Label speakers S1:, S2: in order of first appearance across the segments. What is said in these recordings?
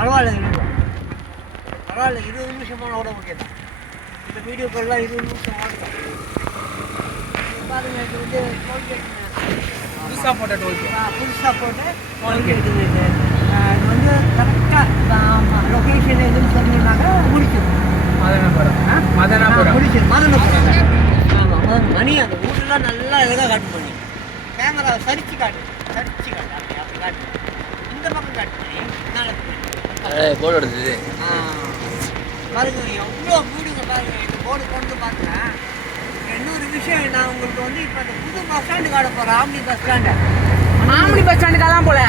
S1: பரவாயில்ல பரவாயில்ல இருபது நிமிஷம் போனால் கூட ஓகே தான் இந்த வீடியோக்கெல்லாம் இருபது நிமிஷம் பாருங்க இது வந்து டோல்கேட்
S2: புதுசாக போட்ட டோல்கேட்
S1: புதுசாக போட்டு. டோல்கேட் இது. வந்து கரெக்டாக லொக்கேஷன் எதுன்னு சொன்னீங்கன்னாக்கா முடிச்சிடும்
S2: மதனபுரம்? மதனபுரம்.
S1: முடிச்சு மதனபுரம். ஆமாம் மதன் மணி அந்த ஊரெல்லாம் நல்லா அழகாக காட்டு பண்ணி கேமரா சரிச்சு காட்டு சரிச்சு காட்டு. அப்படி அப்படி காட்டு. இந்த பக்கம் காட்டு பண்ணி என்னால்
S3: போர்டு எடுத்தது
S1: பாருங்க எவ்வளோ வீடுங்க பாருங்க. இந்த போர்டு கொண்டு பார்த்தேன் இன்னொரு விஷயம் நான் உங்களுக்கு வந்து இப்போ அந்த புது பஸ் ஸ்டாண்டு காட போகிறேன் ஆம்னி பஸ் ஸ்டாண்டு
S2: ஆம்பளி பஸ் ஸ்டாண்டுக்கெல்லாம் போல.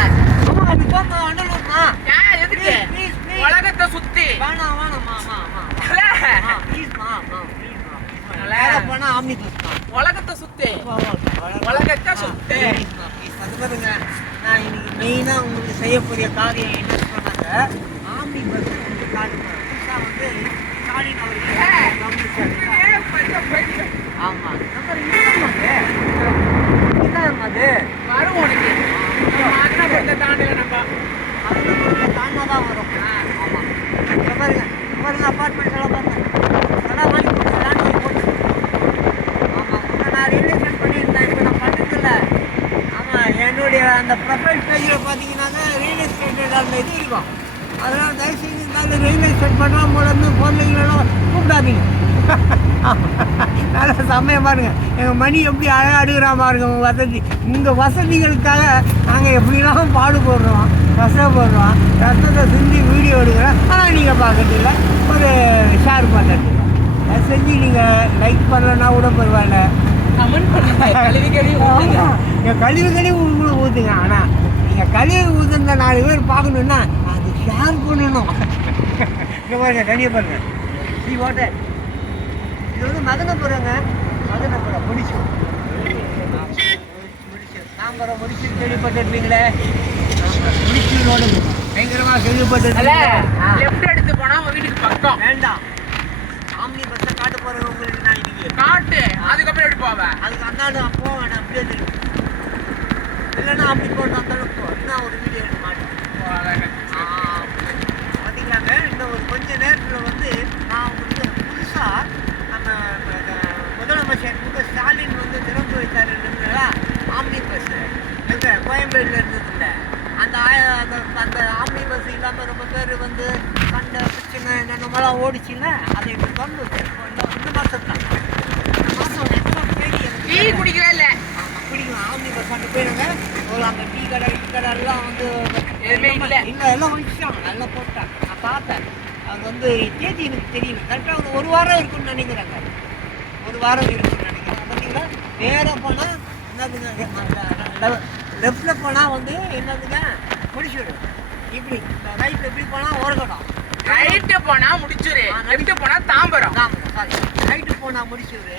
S1: ஆமாம் அது போங்க அண்டலூர்மா.
S2: ஏன் எதுக்கு?
S1: ப்ளீஸ் ப்ளீஸ்
S2: உலகத்தை சுத்தி.
S1: வேணாம் வேணாம்மா ஆமா ஆமா
S2: இல்ல.
S1: ப்ளீஸ்மா ஆமா ப்ளீஸ்மா
S2: இல்ல.
S1: நேராக போனால் ஆம்னி பஸ் தான்
S2: உலகத்தை சுத்தி.
S1: உலகத்தை
S2: சுத்து.
S1: அது பாருங்க. நான் இன்னைக்கு மெயினாக உங்களுக்கு செய்யக்கூடிய காரியம் என்ன சொன்னாங்க? ஆம்னி பஸ் வந்து காடு புதுசாக வந்து ஸ்டாலின் அவர்கள் கவனிச்சாங்க ஆமாம் நம்பர் இதுதான் இதுதான் அது
S2: வரும் உனக்கு மதனபுரத்தை தாண்டல நம்ம
S1: அதில் தாண்டா தான் வரும் ஆமாம் இங்க பாருங்க இங்க பாருங்க அப்பார்ட்மெண்ட்ஸ் எல்லாம் பாருங்க அதெல்லாம் வாங்கி போட்டு லேண்ட் வாங்கி போட்டு ஆமாம் முன்ன நான் ரியல் எஸ்டேட் பண்ணியிருந்தேன் இப்போ நான் பண்ணதில்ல ஆமாம் என்னுடைய அந்த ப்ரொஃபைல் பேஜில் பார்த்தீங்கன்னாக்கா ரியல் எஸ்டேட் அந்த இது இருக்கும் அதெல்லாம் தயவு செஞ்சு இருந்தாலும் ரியல் எஸ்டேட் பண்ணாமல் போல ஃபோன்லாம் கூப்பிடாதீங்க. நல்லா செம்மையாக பாருங்க. எங்கள் மணி எப்படி அழகாக அடுக்கிறா பாருங்க உங்கள் வசதி. உங்கள் வசதிகளுக்காக நாங்கள் எப்படிலாம் பாடுபடுறோம் கஷ்டப்படுறோம் ரத்தத்தை சிந்தி வீடியோ எடுக்கிறோம். ஆனால் நீங்கள் பார்க்கறதில்ல. ஒரு ஷேர் பண்ணுறது அதை செஞ்சு நீங்கள் லைக் பண்ணலன்னா கூட பரவாயில்ல.
S2: கழுவி கழுவி
S1: உங்களுக்கு ஊற்றுங்க ஆனால் நீங்கள் கழிவு ஊற்றுன நாலு பேர் பார்க்கணுன்னா ஷேர் பண்ணணும் இங்கே பாருங்க தனியாக பாருங்க. நீ ஓட்ட. இது வந்து மதனபுரங்க. மதனபுரம் முடிச்சு முடிச்சு தாம்பரம் முடிச்சு கேள்விப்பட்டிருப்பீங்களே? முடிச்சு ரோடு பயங்கரமாக
S2: அல்ல
S1: கேள்விப்பட்டிருக்கீங்களே
S2: லெஃப்ட் எடுத்து போனா உங்க வீட்டுக்கு பக்கம்.
S1: வேண்டாம். ஆம்னி பஸ்ஸை காட்ட போகிறேன் உங்களுக்கு நான் இன்னைக்கு.
S2: காட்டு. அதுக்கப்புறம் எப்படி போவ?
S1: அதுக்கு நான் போவேன் நான் அப்படியே தெரியும் இல்லைன்னா அப்படி போட்டு வந்தாலும் போ. இன்னும் ஒரு வீடியோ எடுக்க மாட்டேன் பார்த்தீங்களாங்க இன்னும் ஒரு கொஞ்ச நேரத்தில் வந்து நான் உங்களுக்கு புதுசாக நம்ம அஹ், முதலமைச்சர் முக ஸ்டாலின் வந்து திறந்து வைத்தார் இல்லைங்களா ஆம்னி பஸ் எங்க கோயம்பேடுல இருந்ததுல அந்த அந்த அந்த ஆம்னி பஸ் இல்லாமல் ரொம்ப பேர் வந்து சண்டை பிரச்சனை என்னென்னமெல்லாம் ஓடிச்சுல்ல அதை வச்சு இப்போ இந்த மாதம் இந்த மாதம் எத்தனை
S2: டீ குடிக்கவே இல்ல
S1: பிடிக்கும் ஆம்னி பஸ் ஸ்டாண்டு போயிடுங்க ஒரு அங்கே டீ கடை டீ கடை எல்லாம் வந்து
S2: எதுவுமே இல்ல.
S1: இல்லை எல்லாம் வந்துட்டாங்க நல்லா போட்டாங்க நான் பார்த்தேன் அது வந்து தேதி எனக்கு தெரியல கரெக்டாக ஒரு ஒரு வாரம் இருக்கும்னு நினைக்கிறாங்க ஒரு வாரம் இருக்கும்னு நினைக்கிறேன் பார்த்தீங்களா நேராக போனால் என்னதுங்க லெஃப்டில் போனால் வந்து என்னதுங்க முடிச்சுடு இப்படி ரைட்டில் இப்படி போனால் ஓரகடம்
S2: ரைட்டு போனா முடிச்சுரு லெஃப்ட் போனா தாம்பரம்.
S1: தாம்பரம் சாரி ரைட்டு போனால் முடிச்சூர்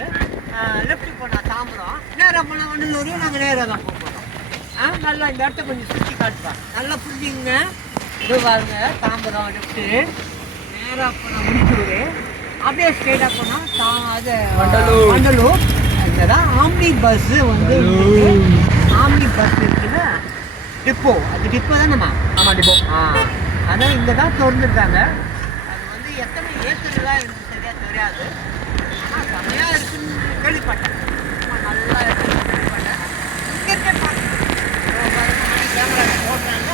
S1: லெஃப்ட் போனால் தாம்பரம். நேராக போனால் வண்டலூர் நாங்கள் நேராக தான் போக போகிறோம் ஆ நல்லா இந்த இடத்த கொஞ்சம் சுற்றி காட்டுப்பா. நல்லா புரிஞ்சுங்க இது பாருங்க தாம்பரம் லெஃப்ட்டு நேராக போனால் முடிச்சூர் அப்படியே ஸ்ட்ரெயிட்டாக போனால் தா அது
S2: வண்டலூர்.
S1: வண்டலூர். ஆம்னி பஸ்ஸு வந்து ஆம்னி பஸ் இருக்குல்ல? டிப்போ. அது டிப்போ தானேம்மா
S2: ஆமாம் டிப்போ.
S1: ஆ. ஆனால் இங்கே தான் திறந்துருக்காங்க அது வந்து எத்தனை ஏக்கர்லாம் எனக்கு சரியாக தெரியாது. ஆனால் செமையாக இருக்குன்னு கேள்விப்பட்டேன். நல்லா இருக்குன்னு கேள்விப்பட்டேன். இங்கே இருக்க கேமரா போடுறாங்க.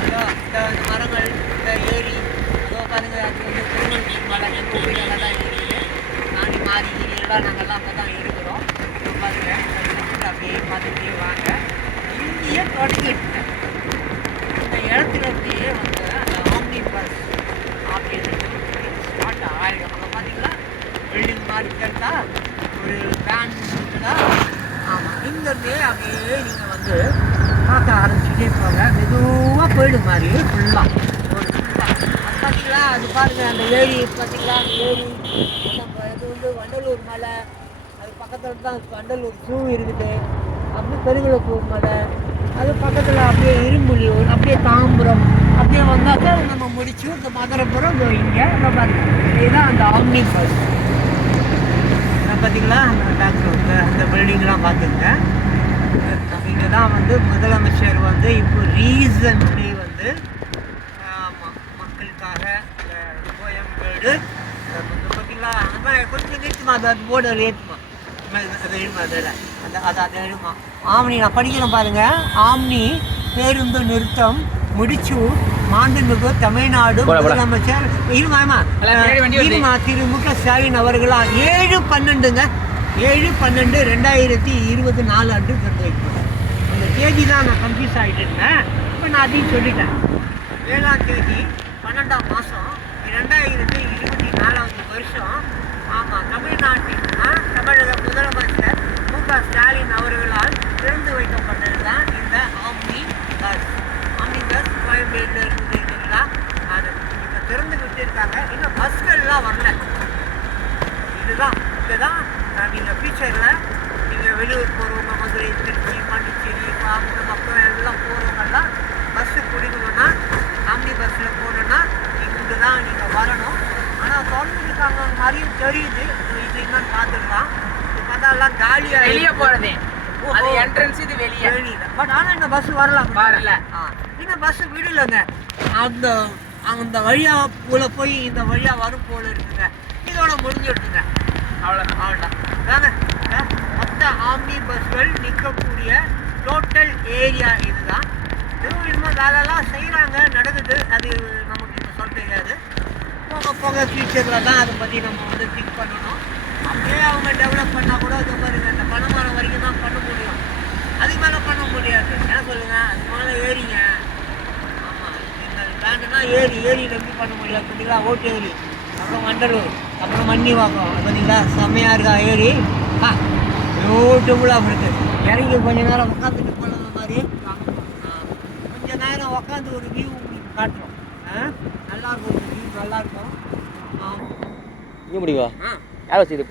S1: இதோ இந்த மரங்கள் இந்த ஏரி. இதோ பாருங்க அது வந்து திருமணி மலை எங்கள் ஊரில் தான் இருக்குது நாடி மாறி எல்லாம் நாங்கள்லாம் அங்கே தான் இருக்கிறோம். இதோ அப்படியே பார்த்துட்டே வாங்க. இங்கேயே தொடங்கிட்டு இந்த இடத்துல வந்து அந்த ஆம்னி பஸ் அப்படின்னு ஸ்டார்ட் ஆகிடும் அங்கே பார்த்தீங்களா பில்டிங் மாதிரி கேட்டால் ஒரு வேன் இருக்குதா? ஆமாம் இங்கேருந்தே அப்படியே நீங்கள் வந்து பார்க்க ஆரம்பிச்சுட்டே போங்க. மெதுவாக போயிடும் மாதிரி ஃபுல்லாக ஒரு அது பார்த்தீங்களா அது பாருங்கள் அந்த ஏரி பார்த்தீங்களா அந்த ஏரி. நம்ம இது வந்து வண்டலூர் மலை. அது பக்கத்தில் தான் வண்டலூர் ஜூ இருக்குது. அப்படியே பெருங்குளத்தூர் பூமலை அது பக்கத்தில் அப்படியே இரும்புலியூர் அப்படியே தாம்பரம் அப்படியே வந்தாக்கா நம்ம முடிச்சு இந்த மதுரைப்புறம் இங்கே நம்ம இதுதான் அந்த ஆம்னி பஸ் பார்த்தீங்களா அந்த பேக்ரவுண்டு அந்த பில்டிங்லாம் பார்த்துங்க இங்கே தான் வந்து முதலமைச்சர் வந்து இப்போ ரீசன்ட்லி வந்து மக்களுக்காக கோயம்பேடு பார்த்தீங்களா அந்த மாதிரி கொஞ்சம் நிறுத்துமா அது போர்டு அதில் ஏற்றுமா அது அது அதை எழுமா ஆம்னி நான் படிக்கிறேன் பாருங்க. ஆம்னி பேருந்து நிறுத்தம் முடிச்சூர் மாண்புமிகு தமிழ்நாடு. முதலமைச்சர் இருமாமா. இருமா திரு மு க ஸ்டாலின் அவர்களா? ஏழு பன்னெண்டுங்க. ஏழு பன்னெண்டு ரெண்டாயிரத்தி இருபது நாலு அன்று திறந்து வைக்கிறோம் அந்த தேதி தான் நான் கன்ஃபியூஸ் ஆகிட்டு இருந்தேன் இப்போ நான் அதையும் சொல்லிட்டேன். ஏழாம் தேதி பன்னெண்டாம் மாதம் ரெண்டாயிரத்தி இருபத்தி நாலாவது வருஷம் தமிழ்நாட்டின் தமிழக முதலமைச்சர் மு க ஸ்டாலின் அவர்களால் திறந்து வைக்கப்பட்டது தான் இந்த ஆம்னி பஸ் ஆம்னி பஸ் கோயம்பேட்டில் இருக்குது இல்லைங்களா அது இப்போ திறந்து விட்டுருக்காங்க. இன்னும் பஸ்கள்லாம் வரல. இதுதான். இதுதான் நீங்கள் ஃபியூச்சரில் நீங்கள் வெளியூர் போகிறவங்க மதுரை திருச்சி பாண்டிச்சேரி அந்த பக்கம் எல்லாம் போகிறவங்கெல்லாம் பஸ்ஸு பிடிக்கணும்னா ஆம்னி பஸ்ஸில் போகணுன்னா இங்கே தான் நீங்கள் வரணும். ஆனால் திறந்துருக்காங்க மாதிரியும் தெரியுது. என்னன்னு பார்த்துக்கலாம் இது பார்த்தா எல்லாம் காலியாக
S2: வெளிய போறது. அது. என்ட்ரன்ஸ் இது வெளிய.
S1: தெரியல பட் ஆனால் இந்த பஸ் வரலாம்.
S2: வரல.
S1: இந்த பஸ் விடலைங்க. அந்த அந்த வழியா உள்ள போய் இந்த வழியா வரும் போல இருக்குங்க. இதோட முடிஞ்சிடுங்க
S2: அவ்வளவுதான்.
S1: அவ்வளோதான் தானே மொத்த ஆம்னி பஸ்கள் நிற்கக்கூடிய டோட்டல் ஏரியா இதுதான். இதுவும் இன்னும் வேலைலாம் செய்கிறாங்க நடக்குது. அது நமக்கு இப்போ சொல்ல தெரியாது. போக போக ஃபியூச்சரில் தான் அதை பற்றி நம்ம வந்து திங்க் பண்ணணும். அப்படியே அவங்க டெவலப் பண்ணால் கூட அது பாருங்க இந்த பணமரம் வரைக்கும் தான் பண்ண முடியும். அதுக்கு மேலே பண்ண முடியாது. என்ன சொல்லுங்க? அதுக்கு மேலே ஏறிங்க. ஆமாம் இந்த லேண்டுனா ஏரி ஏரியில் எப்படி பண்ண முடியாது பார்த்தீங்களா ஓட்டு ஏரி அப்புறம் வண்டலூர். அப்புறம் மண்ணி வாக்கம் பார்த்தீங்களா செம்மையாக இருக்கா? ஏரி ஆ பியூட்டிஃபுல்லாக இருக்கு. இறங்கி கொஞ்ச நேரம் உட்காந்துட்டு போன மாதிரி. கொஞ்ச நேரம் உட்காந்து ஒரு வியூ உங்களுக்கு காட்டுறோம். ஆ நல்லா இருக்கும். ஒரு வியூ நல்லா இருக்கும். ஆ.
S3: இங்கே முடிவா
S1: ஆ.
S3: யார் வச்சு இது